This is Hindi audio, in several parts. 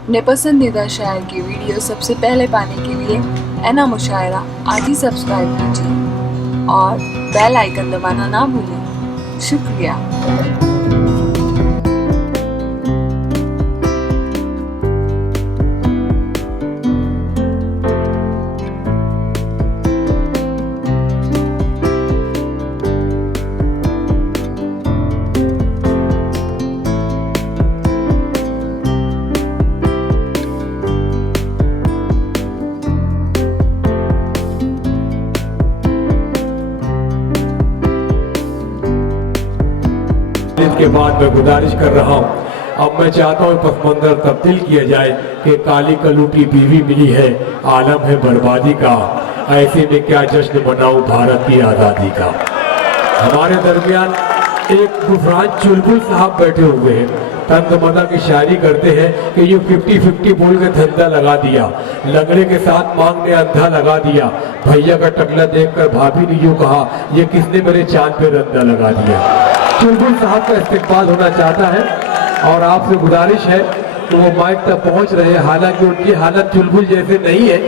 अपने पसंदीदा शायर की वीडियो सबसे पहले पाने के लिए एना मुशायरा आज ही सब्सक्राइब कीजिए और बेल आइकन दबाना ना भूलें। शुक्रिया। के बाद मैं गुजारिश कर रहा हूँ, अब मैं चाहता हूँ पसमंजर तब्दील किया जाए कि काली कलू की बीवी मिली है, आलम है बर्बादी का, ऐसे में क्या जश्न मनाऊं भारत की आज़ादी का। हमारे दरमियान एक गुफरान चुलबुल साहब बैठे हुए हैं, तंजमदा की शायरी करते हैं कि ये 50-50 बोल के धंधा लगा दिया, लगड़े के साथ मांग ने अंधा लगा दिया, भैया का टकला देखकर भाभी ने यूं कहा, ये किसने मेरे चांद पे रंदा लगा दिया। चुलबुल साहब का इस्तेकबाल होना चाहता है और आपसे गुजारिश है कि वो माइक तक पहुंच रहे हैं, हालांकि उनकी हालत चुलबुल जैसे नहीं है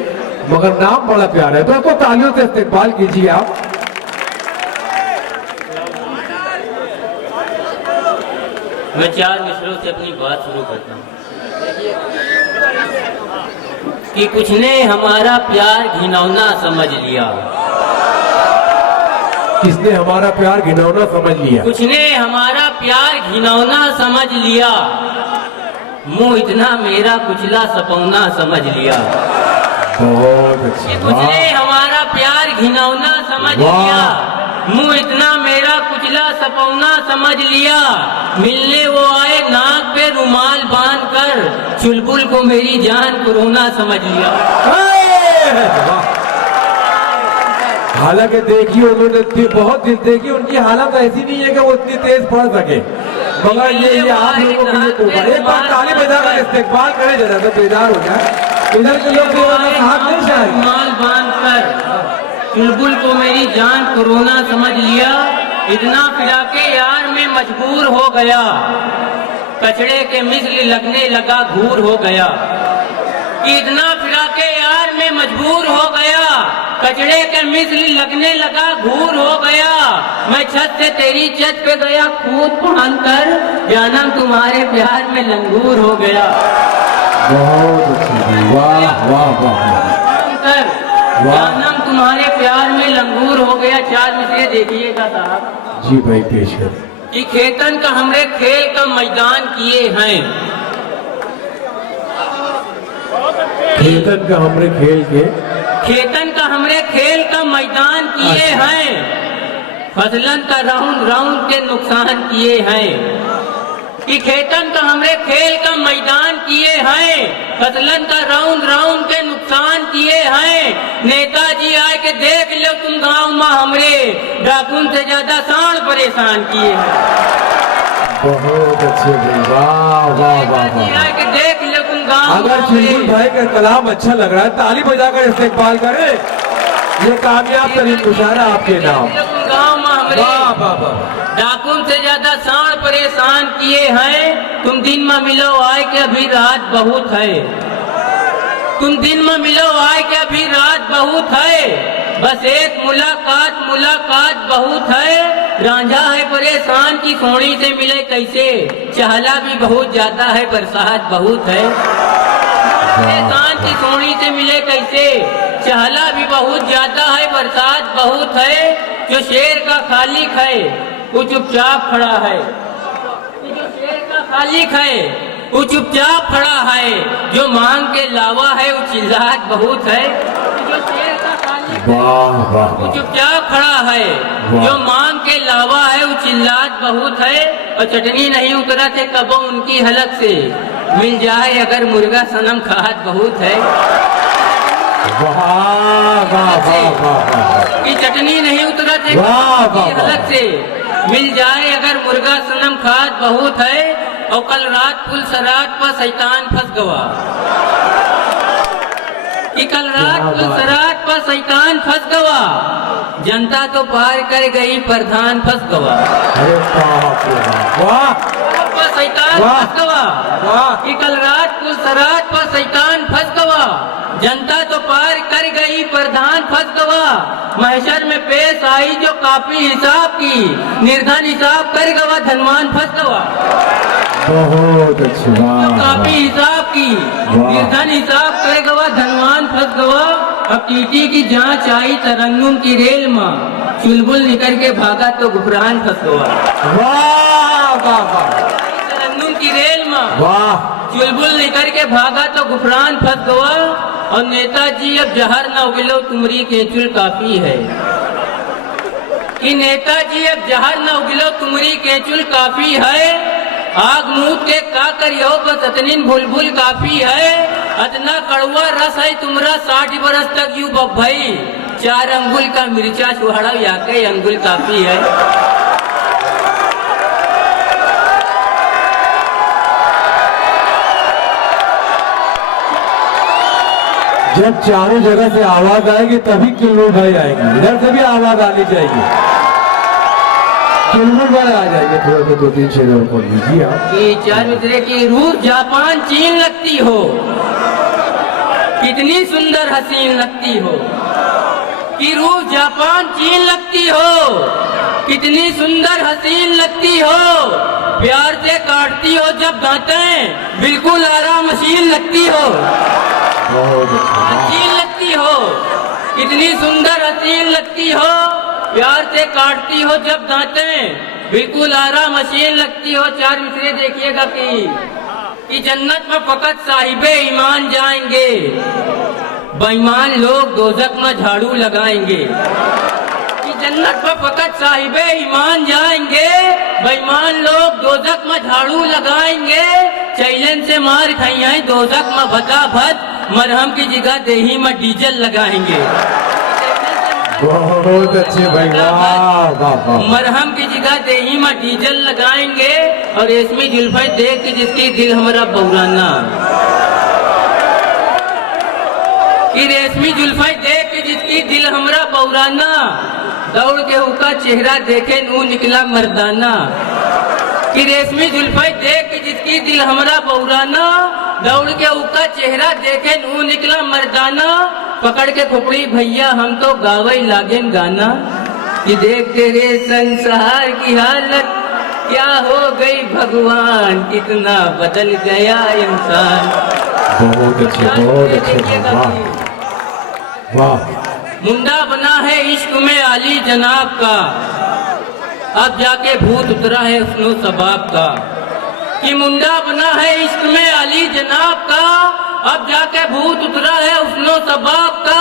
मगर नाम बड़ा प्यारा है, तो उसको तालियों से इस्तेकबाल कीजिए आप। मैं 4 मिसरों से अपनी बात शुरू करता हूँ कि कुछ ने हमारा प्यार घिनौना समझ लिया। किसने हमारा प्यार घिनौना समझ लिया? कुछ ने हमारा प्यार घिनौना समझ लिया, मुंह इतना मेरा कुचला सपौना समझ लिया। बहुत अच्छा। कुछ ने हमारा प्यार घिनौना समझ लिया, मुंह इतना मेरा कुचला सपौना समझ लिया। मिलने वो आए नाक पे रुमाल बांध कर, चुलबुल को मेरी जान कोरोना समझ लिया। हालांकि देखिए उन्होंने बहुत दिल देखी, उनकी हालत ऐसी नहीं है कि वो इतनी तेज पढ़ सके, मगर ये आप लोगों के लिए एक बार ताली बजाकर इस्तेकबाल करें, जरा तो बेदार हो जाए। इधर के लोग साहब नहीं शायद रुमाल बांध कर चुलबुल को मेरी जान कोरोना समझ लिया। इतना फिरा के यार में मजबूर हो गया, कचड़े के मिस्र लगने लगा घूर हो गया। इतना फिरा के यार में मजबूर हो गया, कचड़े के मिस्र लगने लगा घूर हो गया। मैं छत से तेरी छत पे गया कूद फान कर, जानम तुम्हारे प्यार में लंगूर हो गया। बहुत अच्छी, वाह वाह वाह। जानम तुम्हारे प्यार में लंगूर हो गया। 4 मिसरे देखिएगा साहब जी भाई, पेश कर। कि खेतन का हमरे खेल का मैदान किए हैं, खेतन का हमरे खेल के, खेतन का हमरे खेल का मैदान किए हैं, फसलन का राउंड राउंड के नुकसान किए हैं। कि खेतन का हमरे खेल का मैदान किए हैं, फसलन का राउंड राउंड के नुकसान किए हैं। नेताजी आए के देख लो तुम गांव में हमरे, डाकुन से ज्यादा सांड परेशान किए हैं। बहुत अच्छे भाई, वाह वाह वाह। आए के देख लो तुम गांव अगर चुलबुल भाई का कलाम अच्छा लग रहा है, ताली बजाकर इस्तेकबाल करें। ये कामयाब तरीन मुशायरा आपके नाम। गांव में हमरे वाह वाह वाह। डाकुन से ज्यादा सांड परेशान किए हैं। तुम दिन में मिलो आए के अभी रात बहुत है, तुम दिन में मिलो आए के अभी रात बहुत है। बस एक मुलाकात मुलाकात बहुत है। रांझा है परेशान की सोनी से मिले कैसे, चहला भी बहुत ज्यादा है बरसात बहुत है। परेशान की सोनी से मिले कैसे, चहला भी बहुत ज्यादा है बरसात बहुत है। जो शेर का खालिक है वो चुपचाप खड़ा है, जो शेर का खालिक है वो चुपचाप खड़ा है। जो मांग के लावा है वो चिल्लाहट बहुत है। जो शेर का खालिक है वो चुपचाप खड़ा है, जो मांग के लावा है वो चिल्लाहट बहुत है। और चटनी नहीं उतरा थे कबो उनकी हलक से, मिल जाए अगर मुर्गा सनम खात बहुत है। की चटनी नहीं उतरा थे हलक से, मिल जाए अगर मुर्गा सनम खात बहुत है। और कल रात पुल सरात पर शैतान फंस गवा, कि कल रात पुल सरात पर शैतान फंस गवा। जनता तो पार कर गई, प्रधान फंस गवा। पर शैतान वाह। फंस गवा, वाह। कि कल रात कुछ सरात पर शैतान फंस गवा, जनता तो पार कर गई प्रधान फंस गवा, महशर में पेश आई जो काफी हिसाब की, निर्धन हिसाब कर गवा धनवान फंस गवा। बहुत अच्छी बात। काफी हिसाब की, निर्धन हिसाब कर गवा धनवान फंस गवा। अब टीटी की जांच आई तरन्नुम की रेल में, चुलबुल निकल के भागा तो गुफरान फंस गवा। वाह वाह वाह तरन्नुम की रेल में वाह। चुलबुल निकल के भागा तो गुफरान फंस गवा। और नेताजी अब जहर न उगलो तुमरी के चुल काफी है, कि नेताजी अब जहर न उगलो तुमरी के चुल काफी है। आग मूत के का करियो बस अतनिन भूलभुल काफी है। अतना कड़वा रस है तुमरा 60 बरस तक यू बभई, 4 अंगुल का मिर्चा सुहाड़ा या के अंगुल काफी है। जब चारों जगह से आवाज आएगी तभी किल्लू भाई आएंगे, इधर से भी आवाज आनी चाहिए। किल्लू भाई आ जाएंगे, थोड़ा सा 2-3 शेर और पढ़ लीजिए आप। कि चार मित्र की रूह जापान चीन लगती हो, कितनी सुंदर हसीन लगती हो। कि रूह जापान चीन लगती हो, कितनी सुंदर हसीन लगती हो। प्यार से काटती हो जब दांतें, बिल्कुल आराम मशीन लगती हो। बहुत अच्छा। हसीन लगती हो, कितनी सुंदर हसीन लगती हो। प्यार से काटती हो जब दांतें, बिल्कुल आराम मशीन लगती हो। चार मिसरे देखिएगा कि जन्नत में फकत साहिबे ईमान जाएंगे, बेईमान लोग दोजख में झाड़ू लगाएंगे। कि जन्नत में फकत साहिबे ईमान जाएंगे, बेईमान लोग दोजख में झाड़ू लगाएंगे। चैलेंज से मार खाई है दोजख में भता भत, मरहम की जगह देही में डीजल लगाएंगे। बहुत अच्छे भाई, वाह वाह वाह। मरहम की जगह देही में डीजल लगाएंगे। और रेशमी जुल्फे देख के जिसकी दिल हमारा बौराना, कि रेशमी जुल्फे देख के जिसकी दिल हमारा बौराना, दौड़ के उसका चेहरा देखे नू निकला मर्दाना। कि रेशमी जुल्फे देख के जिसकी दिल हमारा बौराना, दौड़ के उसका चेहरा देखे नू निकला मर्दाना। पकड़ के खोपड़ी भैया हम तो गावे लागेन गाना, कि देख तेरे संसार की हालत क्या हो गई भगवान, कितना बदल गया इंसान। बहुत अच्छे, बहुत अच्छे, वाह वाह। मुंडा बना है इश्क में आली जनाब का, अब जाके भूत उतरा है उसनो सबाब का। कि मुंडा बना है इश्क में आली जनाब का, अब जाके भूत उतरा है उसनो सबाब का।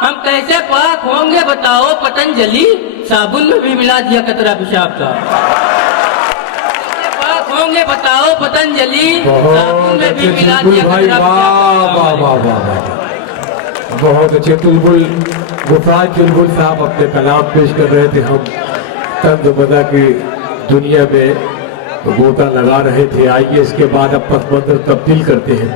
हम कैसे पाक होंगे बताओ पतंजलि, साबुन में भी मिला दिया कतरा पेशाब का। कैसे पाक होंगे बताओ पतंजलि, साबुन में भी मिला दिया भाई, कतरा वाह वाह पेशाब वाह का। वाह वाह। बहुत अच्छे चुलबुल गुफरान चुलबुल साहब अपने कलाम पेश कर रहे थे। हम तंज बदा की दुनिया में गोता लगा रहे थे। आइए इसके बाद अब पथ मंत्र तब्दील करते हैं।